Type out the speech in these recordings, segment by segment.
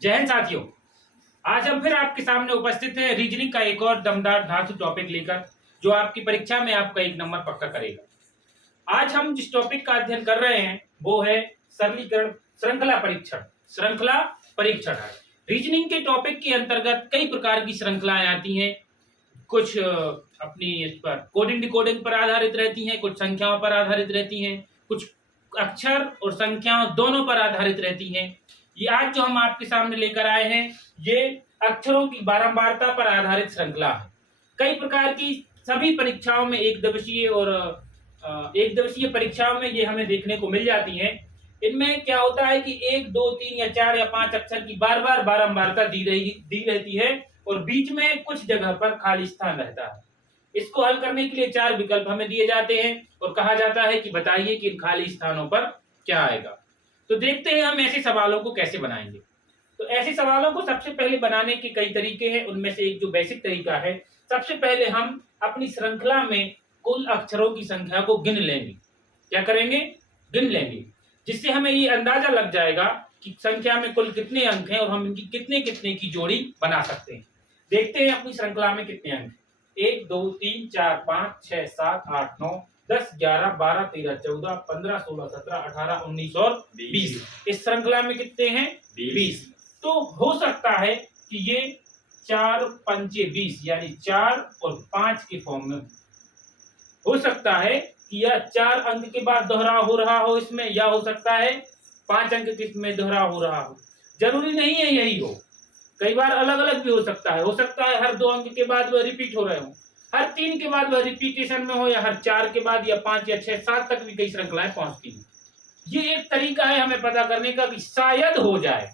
जय हिंद साथियों। आज हम फिर आपके सामने उपस्थित हैं रीजनिंग का एक और दमदार धांसू टॉपिक लेकर, जो आपकी परीक्षा में आपका 1 नंबर पक्का करेगा। आज हम जिस टॉपिक का अध्ययन कर रहे हैं वो है सरलीकरण श्रृंखला परीक्षण। श्रृंखला परीक्षण है रीजनिंग के टॉपिक के अंतर्गत कई प्रकार की श्रृंखलाएं आती हैं। कुछ अपनी इस पर कोडिंग डिकोडिंग पर आधारित रहती हैं, कुछ संख्याओं पर आधारित रहती हैं, कुछ अक्षर और संख्याओं दोनों पर आधारित रहती हैं। ये आज जो हम आपके सामने लेकर आए हैं ये अक्षरों की बारंबारता पर आधारित श्रृंखला है। कई प्रकार की सभी परीक्षाओं में एक दिवसीय परीक्षाओं में ये हमें देखने को मिल जाती हैं। इनमें क्या होता है कि 1, 2, 3 या 4 या 5 अक्षर की बार बार बारंबारता दी रहती है और बीच में कुछ जगह पर खाली स्थान रहता है। इसको हल करने के लिए 4 विकल्प हमें दिए जाते हैं और कहा जाता है कि बताइए कि इन खाली स्थानों पर क्या आएगा। तो देखते हैं हम ऐसे सवालों को कैसे बनाएंगे। तो ऐसे सवालों को सबसे पहले बनाने के कई तरीके हैं। उनमें से एक जो बेसिक तरीका है, सबसे पहले हम अपनी श्रृंखला में कुल अक्षरों की संख्या को गिन लेंगे। क्या करेंगे? गिन लेंगे, जिससे हमें ये अंदाजा लग जाएगा कि संख्या में कुल कितने अंक हैं और हम इनकी कितने कितने की जोड़ी बना सकते हैं। देखते हैं अपनी श्रृंखला में कितने अंक। 1, 2, 3, 4, 5, 6, 7, 8, 9, 10, 11, 12, 13, 14, 15, 16, 17, 18, 19 और 20। इस श्रृंखला में कितने हैं? 20। तो हो सकता है कि ये 4 पंचे 20 यानी 4 और 5 के फॉर्म में हो सकता है कि यह 4 अंक के बाद दोहराव हो रहा हो इसमें, या हो सकता है 5 अंक के में दोहराव हो रहा हो। जरूरी नहीं है यही हो, कई बार अलग अलग भी हो सकता है। हो सकता है हर 2 अंक के बाद वह रिपीट हो रहे हो, हर 3 के बाद वह रिपीटेशन में हो, या हर 4 के बाद या 5 या 6, 7 तक भी कई श्रृंखलाएं पहुंचती हैं। ये एक तरीका है हमें पता करने का कि शायद हो जाए,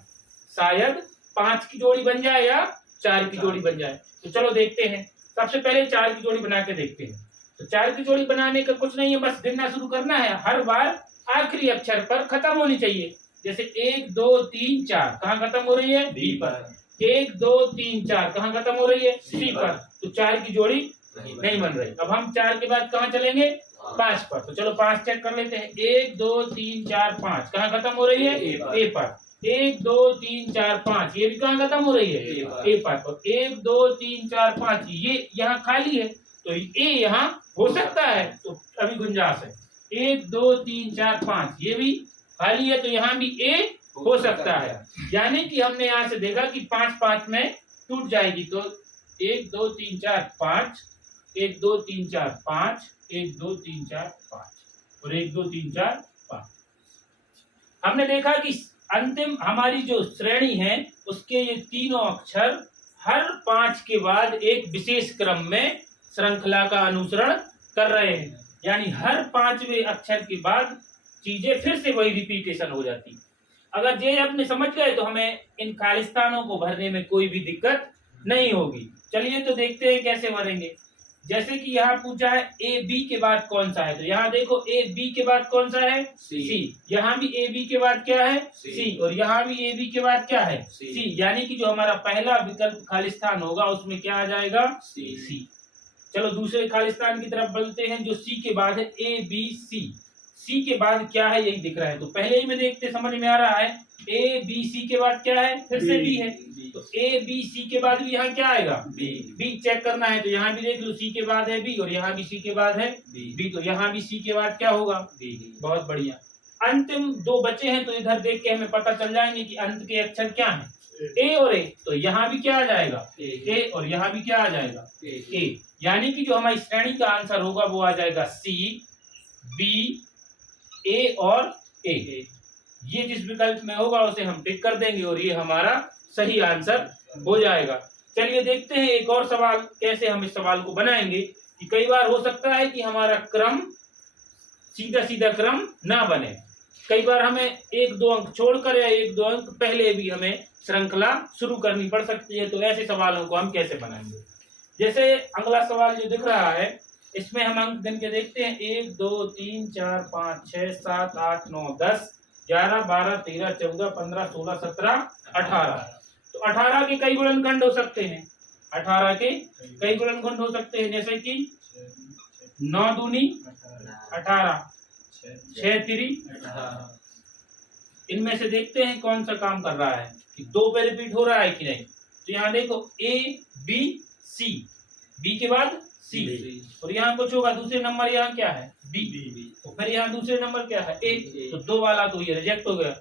शायद 5 की जोड़ी बन जाए या 4 की जोड़ी बन जाए। तो चलो देखते हैं। सबसे पहले 4 की जोड़ी बना के देखते हैं। तो 4 की जोड़ी बनाने का कुछ नहीं है, बस गिनना शुरू करना है। हर बार आखिरी अक्षर पर खत्म होनी चाहिए। जैसे 1, 2, 3, 4 कहाँ खत्म हो रही है? बी पर। 1, 2, 3, 4 कहाँ खत्म हो रही है? सी पर। तो 4 की जोड़ी नहीं बन रही। अब हम 4 के बाद कहाँ चलेंगे? 5 पर। तो चलो 5 चेक कर लेते हैं। 1, 2, 3, 4, 5 कहाँ खत्म हो रही है? ए पर। 1, 2, 3, 4, 5 ये भी कहाँ खत्म हो रही है? ए पर। तो 1, 2, 3, 4, 5 ये यहाँ खाली है, तो ए यहाँ हो सकता है, तो अभी गुंजाइश है। 1, 2, 3, 4, 5 ये भी खाली है, तो यहाँ भी ए हो सकता है। यानी कि हमने यहाँ से देखा कि 5 5 में टूट जाएगी। तो 1, 2, 3, 4, 5, 1, 2, 3, 4, 5, 1, 2, 3, 4, 5 और 1, 2, 3, 4, 5। हमने देखा कि अंतिम हमारी जो श्रेणी है उसके ये तीनों अक्षर हर 5 के बाद एक विशेष क्रम में श्रृंखला का अनुसरण कर रहे हैं। यानी हर 5वें अक्षर के बाद चीजें फिर से वही रिपीटेशन हो जाती। अगर ये अपने समझ गए तो हमें इन खालिस्तानों को भरने में कोई भी दिक्कत नहीं होगी। चलिए तो देखते हैं कैसे भरेंगे। जैसे कि यहाँ पूछा है ए बी के बाद कौन सा है, तो यहाँ देखो ए बी के बाद कौन सा है? सी। यहाँ भी ए बी के बाद क्या है? सी। और यहाँ भी ए बी के बाद क्या है? सी। यानी कि जो हमारा पहला विकल्प खालिस्तान होगा उसमें क्या आ जाएगा? सी। चलो दूसरे खालिस्तान की तरफ बढ़ते हैं जो सी के बाद है। A B C. सी के बाद क्या है यही दिख रहा है, तो पहले ही में देखते समझ में आ रहा है। ए बी सी के बाद क्या है? फिर से बी है। तो ए बी सी के बाद भी यहाँ क्या आएगा? बी चेक करना है, तो यहाँ भी देख लो सी के बाद है बी और यहाँ भी सी के बाद है बी, तो यहाँ भी सी के बाद क्या होगा? बी। बहुत बढ़िया। अंतिम 2 बचे हैं, तो इधर देख के हमें पता चल जाएंगे कि अंत के अक्षर क्या है। ए और ए, तो यहाँ भी क्या आ जाएगा? ए और यहाँ भी क्या आ जाएगा? ए। यानी कि जो हमारी श्रेणी का आंसर होगा वो आ जाएगा सी, बी, ए और ए। ये जिस विकल्प में होगा उसे हम टिक कर देंगे और ये हमारा सही आंसर हो जाएगा। चलिए देखते हैं एक और सवाल, कैसे हम इस सवाल को बनाएंगे। कि कई बार हो सकता है कि हमारा क्रम सीधा सीधा क्रम ना बने, कई बार हमें 1-2 अंक छोड़कर या 1-2 अंक पहले भी हमें श्रृंखला शुरू करनी पड़ सकती है। तो ऐसे सवालों को हम कैसे बनाएंगे? जैसे अगला सवाल जो दिख रहा है इसमें हम अंक गिन के देखते हैं। 1, 2, 3, 4, 5, 6, 7, 8, 9, 10, 11, 12, 13, 14, 15, 16, 17, 18। तो 18 के कई गुणनखंड हो सकते हैं। 18 के कई गुणनखंड हो सकते हैं, जैसे कि 9 दूनी 18, 6 तिरी 18। इनमें से देखते हैं कौन सा काम कर रहा है। कि 2 पे रिपीट हो रहा है कि नहीं। तो यहाँ देखो A B C, B के बाद C, और यहाँ कुछ होगा दूसरे नंबर, यहाँ क्या है B, तो फिर यहाँ दूसरे नंबर क्या है A, तो 2 वाला तो ये रिजेक्ट हो गया,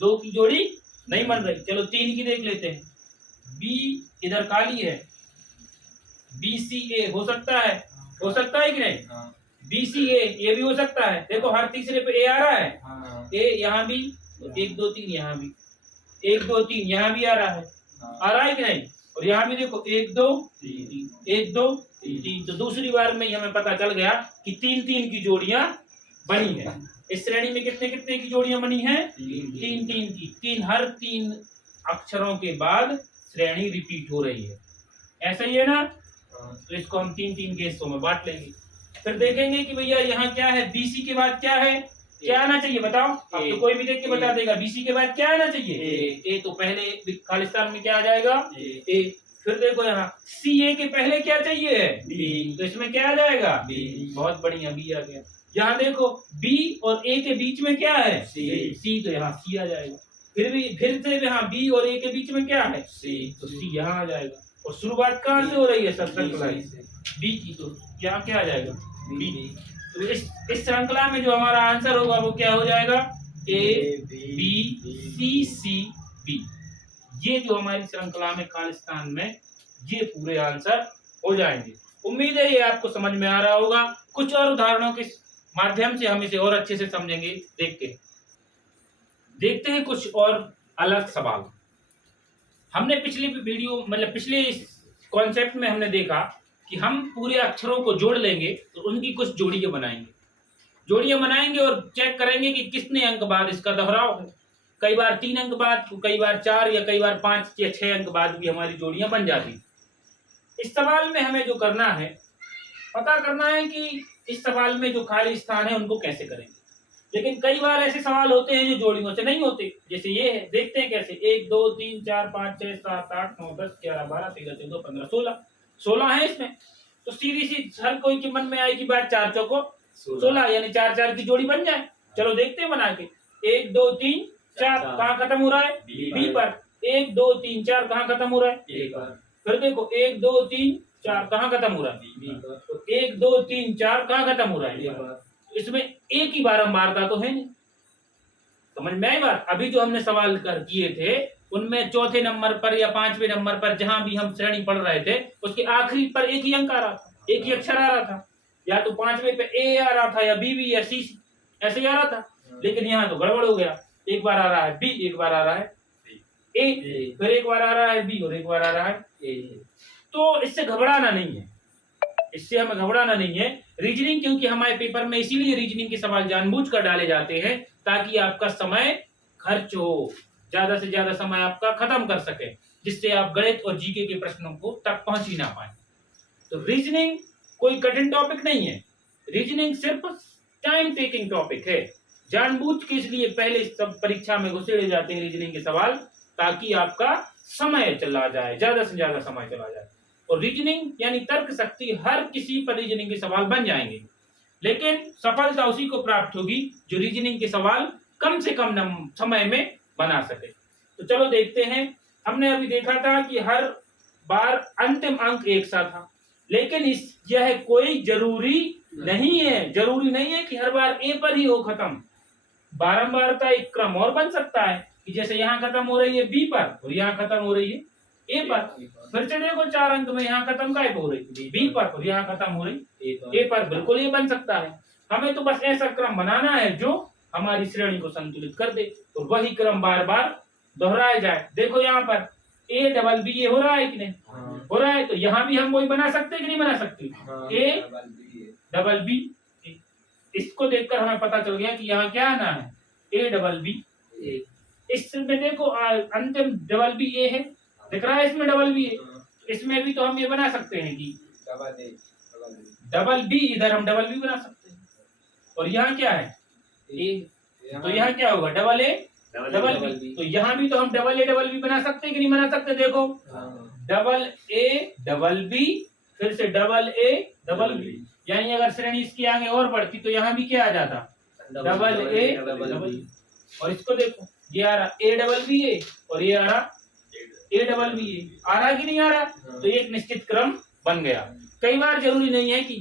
2 की जोड़ी नहीं बन रही। चलो 3 की देख लेते हैं। B इधर खाली है, BCA हो सकता है कि नहीं, BCA ये भी हो सकता है। देखो हर तीसरे पे A आ रहा है, A यहाँ भी, 1 2 3 यहाँ भी, 1 2 3 यहाँ भी आ रहा है कि नहीं। और यहाँ भी देखो 1 2 1 2 3, तो दूसरी बार में हमें पता चल गया कि 3 3 की जोड़ियां बनी है। इस श्रेणी में कितने कितने की जोड़ियां बनी हैं, 3 3 की। 3 हर 3 अक्षरों के बाद श्रेणी रिपीट हो रही है, ऐसा ही है ना। तो इसको हम 3 3 के हिस्सों में बांट लेंगे। फिर देखेंगे कि भैया यहाँ क्या है, BC के बाद क्या है, क्या आना चाहिए बताओ। अब तो कोई भी देख के बता देगा। BC के बाद क्या आना चाहिए, A, तो पहले खालिस्तान में क्या आ जाएगा A। फिर देखो यहाँ CA के पहले क्या चाहिए है B, तो इसमें क्या आ जाएगा B, बहुत बढ़िया B आ गया। यहाँ देखो B और A के बीच में क्या है C, तो यहाँ C आ जाएगा। फिर से यहाँ B और A के बीच में क्या है C, तो C यहाँ आ जाएगा। और शुरुआत कहाँ से हो रही है, सब श्रृंखला से B की, तो यहाँ क्या आ जाएगा B। तो इस श्रृंखला में जो हमारा आंसर होगा वो क्या हो जाएगा A B C C B। ये जो हमारी श्रृंखला में खालिस्तान में ये पूरे आंसर हो जाएंगे। उम्मीद है ये आपको समझ में आ रहा होगा। कुछ और उदाहरणों के माध्यम से हम इसे और अच्छे से समझेंगे। देखते हैं कुछ और अलग सवाल। हमने पिछली वीडियो मतलब पिछले कॉन्सेप्ट में हमने देखा कि हम पूरे अक्षरों को जोड़ लेंगे तो उनकी कुछ जोड़ियां बनाएंगे और चेक करेंगे कि कितने अंक बाद इसका दोहराव है। कई बार 3 अंक बाद, कई बार 4 या कई बार 5 या 6 अंक बाद भी हमारी जोड़ियां बन जाती। इस सवाल में हमें जो करना है, पता करना है कि इस सवाल में जो खाली स्थान है उनको कैसे करेंगे। लेकिन कई बार ऐसे सवाल होते हैं जो जोड़ियों से नहीं होते, जैसे ये है। देखते हैं कैसे। 1 2 3 4 5 6 7 8 9 10 11 12 13 14 15 16 है इसमें। तो सीधी सी हर कोई के मन में आएगी बात, 4 चौको 16, यानी 4 4 की जोड़ी बन जाए। चलो देखते हैं बना के। 1 2 3 4 कहाँ खत्म हो रहा है B पर। 1 2 3 4 कहाँ खत्म हो रहा है A पर। फिर देखो 1 2 3 4 कहाँ खत्म हो रहा है B पर। तो 1 2 3 4 कहाँ खत्म हो रहा है A पर। इसमें एक ही बारंबारता तो है नहीं। समझ में आई बात। अभी जो हमने सवाल किए थे उनमें चौथे नंबर पर या 5वें नंबर पर जहां भी हम श्रेणी पढ़ रहे थे उसके आखिरी पर एक ही अंक आ रहा था, एक ही अक्षर आ रहा था। या तो 5वें पे A आ रहा था या B या C ऐसे ही आ रहा था। लेकिन यहाँ तो गड़बड़ हो गया। एक बार आ रहा है B, एक बार आ रहा है A, फिर एक बार आ रहा है B और एक बार आ रहा है A। तो इससे घबराना नहीं है, इससे हमें घबराना नहीं है। रीजनिंग, क्योंकि हमारे पेपर में इसीलिए रीजनिंग के सवाल जानबूझकर डाले जाते हैं ताकि आपका समय खर्च हो, ज्यादा से ज्यादा समय आपका खत्म कर सके, जिससे आप गणित और जीके के प्रश्नों को तक पहुंच ही ना पाए। तो रीजनिंग कोई कठिन टॉपिक नहीं है, रीजनिंग सिर्फ टाइम टेकिंग टॉपिक है। जानबूझ के इसलिए पहले सब परीक्षा में घुसेड़े जाते हैं रीजनिंग के सवाल, ताकि आपका समय चला जाए, ज्यादा से ज्यादा समय चला जाए। और रीजनिंग यानी तर्क शक्ति, हर किसी पर रीजनिंग के सवाल बन जाएंगे, लेकिन सफलता उसी को प्राप्त होगी जो रीजनिंग के सवाल कम से कम समय में बना सके। तो चलो देखते हैं। हमने अभी देखा था कि हर बार अंतिम अंक एक सा था, लेकिन यह कोई जरूरी नहीं है कि हर बार A पर ही हो खत्म। बारंबारता एक क्रम और बन सकता है कि जैसे यहाँ खत्म हो रही है B पर और यहाँ खत्म हो रही है A पर। फिर से देखो 4 अंक में यहाँ खत्म काय हो रही है B पर और यहाँ खत्म हो रही A पर। बिल्कुल ये बन सकता है। हमें तो बस ऐसा क्रम बनाना है जो हमारी श्रेणी को संतुलित कर दे और वही क्रम बार बार दोहराया जाए। देखो यहाँ पर A डबल B ये हो रहा है कि नहीं हो रहा है। तो यहाँ भी हम वही बना सकते कि नहीं बना सकते A डबल B। इसको देखकर हमें पता चल गया कि यहाँ क्या आना है A डबल B। इसमें देखो अंतिम डबल B A है, दिख रहा है इसमें डबल B है। इसमें भी तो हम ये बना सकते हैं कि डबल B, इधर हम डबल B बना सकते हैं। और यहाँ क्या है A, तो यहाँ क्या होगा डबल A डबल B। तो यहाँ भी तो हम डबल A डबल B बना सकते हैं कि नहीं बना सकते। देखो डबल A डबल B फिर से डबल A डबल B, यानी अगर श्रेणी इसकी आगे और बढ़ती तो यहाँ भी क्या आ जाता डबल A डबल B। और इसको देखो ये आ रहा ए डबल बी ए और ये आ रहा ए डबल बी ए। आ रहा कि नहीं आ रहा? तो एक निश्चित क्रम बन गया। कई बार जरूरी नहीं है कि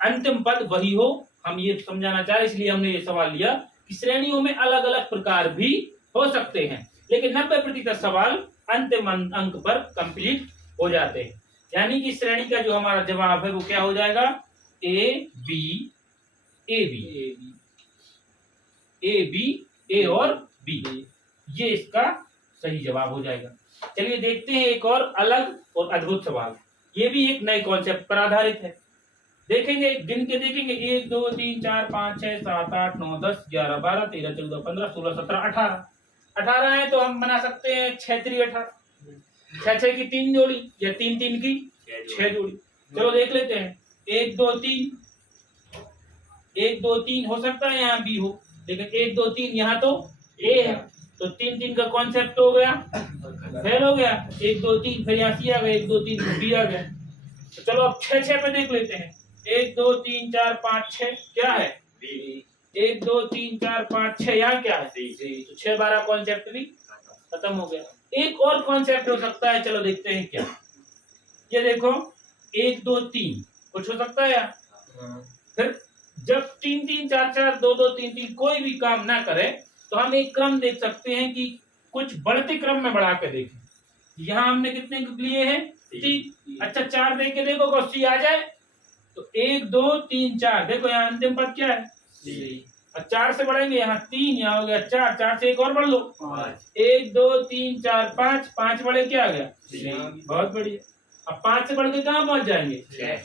अंतिम पद वही हो, हम ये समझाना चाहे इसलिए हमने ये सवाल लिया कि श्रेणियों में अलग अलग प्रकार भी हो सकते हैं, लेकिन 90% सवाल अंतिम अंक पर कंप्लीट हो जाते हैं। यानी कि श्रेणी का जो हमारा जवाब है वो क्या हो जाएगा? A B A B A B A और बी, ये इसका सही जवाब हो जाएगा। चलिए देखते हैं एक और अलग और अद्भुत सवाल। ये भी एक नए कॉन्सेप्ट पर आधारित है। देखेंगे, गिन के देखेंगे 1 2 3 4 5 6 7 8 9 10 11 12 13 14 15 16 17 18 18 है तो हम बना सकते हैं 6 3 18, 6 6 की 3 जोड़ी या 3 3 की 6 जोड़ी। चलो देख लेते हैं 1 2 3 1 2 3 हो सकता है यहाँ बी हो, लेकिन 1 2 3 यहाँ तो ए है, तो 3 3 का कॉन्सेप्ट हो गया, फेल हो गया। 1 2 3 फिर यहाँ सी आ गया, 1 2 3 बी आ गया। तो चलो अब 6 6 पे देख लेते हैं 1 2 3 4 5 6 क्या है? 1 2 3 4 5 6 यहाँ क्या है? तो 6 12 कॉन्सेप्ट भी खत्म हो गया। एक और कॉन्सेप्ट हो सकता है, चलो देखते हैं क्या। ये देखो 1 2 3 कुछ हो सकता है यार। फिर जब 3 3 4 4 2 2 3 3 कोई भी काम ना करे तो हम एक क्रम देख सकते हैं कि कुछ बढ़ते क्रम में बढ़ा के देखें। यहाँ हमने कितने लिए हैं? 3। अच्छा 4 देख के देखो को सी आ जाए तो 1 2 3 4, देखो यहाँ अंतिम पद क्या है? और 4 से बढ़ेंगे, यहाँ 3, यहाँ हो गया 4, 4 से एक और बढ़ लो 1 2 3 4 5, 5 बढ़े क्या आ गया? बहुत बढ़िया। अब 5 से बढ़ के कहाँ पहुंच जाएंगे?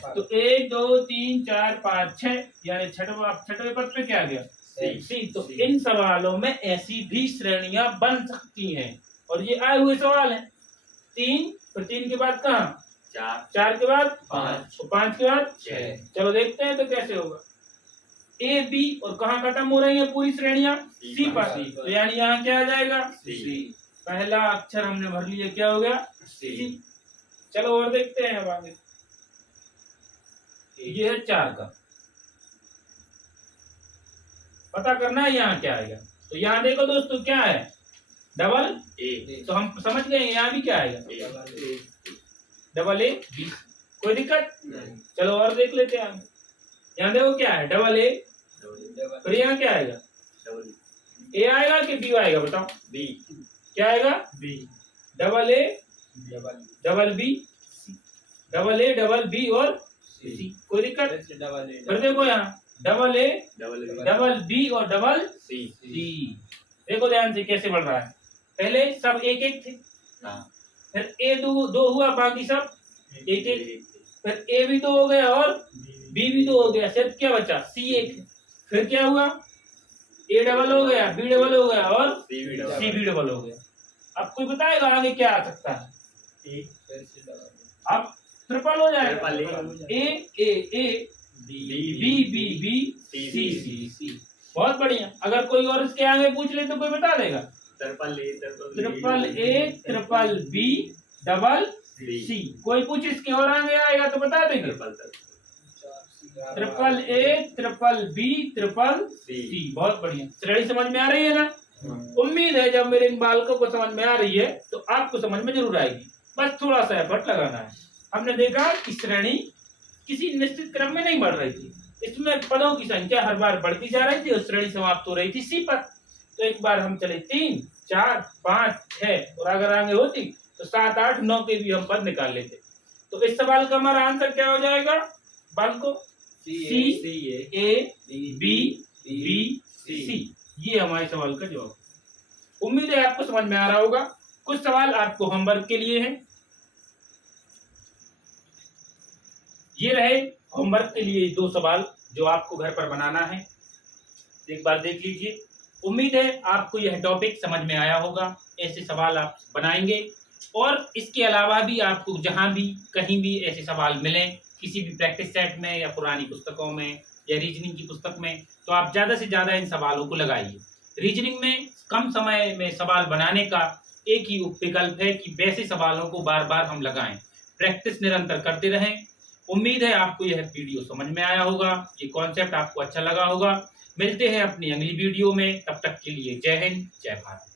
तो 1 2 3 4 5 6, यानी छठवें पद पे क्या आ गया? सी। तो इन सवालों में ऐसी भी श्रेणियां बन सकती हैं और ये आए हुए सवाल हैं। 3, फिर 3 के बाद कहाँ? 4 के बाद 5, 5 के बाद 6। चलो देखते हैं तो कैसे होगा। ए बी और कहाँ खत्म हो रही है पूरी श्रेणियां? सी पर। तो यानी यहाँ क्या आ जाएगा? सी। पहला अक्षर हमने भर लिया, क्या हो गया? सी। चलो और देखते हैं अब आगे। ये है 4 का, पता करना है यहाँ क्या आएगा। तो यहाँ देखो दोस्तों क्या है? डबल ए, तो हम समझ गए यहाँ भी क्या आएगा? Double A B. कोई दिक्कत? चलो और देख लेते हैं। यहाँ देखो क्या है? डबल ए, फिर यहाँ क्या आएगा? ए आएगा कि बी आएगा? बताओ। बी। क्या आएगा? B. Double A double B, double A double B और सी। कोई दिक्कत? फिर देखो यहाँ डबल ए डबल बी और डबल सी। देखो ध्यान से कैसे बढ़ रहा है। पहले सब एक एक थे, फिर ए दो हुआ, बाकी सब एक एक, फिर ए भी 2 हो गया और बी भी 2 हो गया, सिर्फ क्या बचा? सी 1। फिर क्या हुआ? ए डबल हो गया, बी डबल हो गया और सी भी डबल हो गया। अब कोई बताएगा आगे क्या आ सकता है? अब ट्रिपल हो जाएगा। A A A B B B C C C. बहुत बढ़िया। अगर कोई और इसके आगे पूछ ले तो कोई बता देगा? Triple A triple B double C. कोई पूछ इसके और आगे आएगा तो बता देंगे? Triple A triple B triple C. बहुत बढ़िया। श्रेणी समझ में आ रही है ना? उम्मीद है जब मेरे इन बालकों को समझ में आ रही है तो आपको समझ में जरूर आएगी, बस थोड़ा सा एफर्ट लगाना है। हमने देखा कि श्रेणी किसी निश्चित क्रम में नहीं बढ़ रही थी, इसमें पदों की संख्या हर बार बढ़ती जा रही थी और श्रेणी समाप्त हो रही थी सी पर। तो एक बार हम चले 3 4 5 6 और अगर आगे होती तो 7 8 9 के भी हम पद निकाल लेते। तो इस सवाल का हमारा आंसर क्या हो जाएगा बालकों? सी ए बी बी सी। ये हमारे सवाल का जवाब। उम्मीद है आपको समझ में आ रहा होगा। कुछ सवाल आपको होमवर्क के लिए हैं। ये रहे होमवर्क के लिए 2 सवाल जो आपको घर पर बनाना है। एक बार देख लीजिए। उम्मीद है आपको यह टॉपिक समझ में आया होगा। ऐसे सवाल आप बनाएंगे और इसके अलावा भी आपको जहां भी कहीं भी ऐसे सवाल मिलें, किसी भी प्रैक्टिस सेट में या पुरानी पुस्तकों में या रीजनिंग की पुस्तक में, तो आप ज़्यादा से ज़्यादा इन सवालों को लगाइए। रीजनिंग में कम समय में सवाल बनाने का एक ही विकल्प है कि वैसे सवालों को बार बार हम लगाएं, प्रैक्टिस निरंतर करते रहें। उम्मीद है आपको यह वीडियो समझ में आया होगा, ये कॉन्सेप्ट आपको अच्छा लगा होगा। मिलते हैं अपनी अगली वीडियो में, तब तक के लिए जय हिंद जय भारत।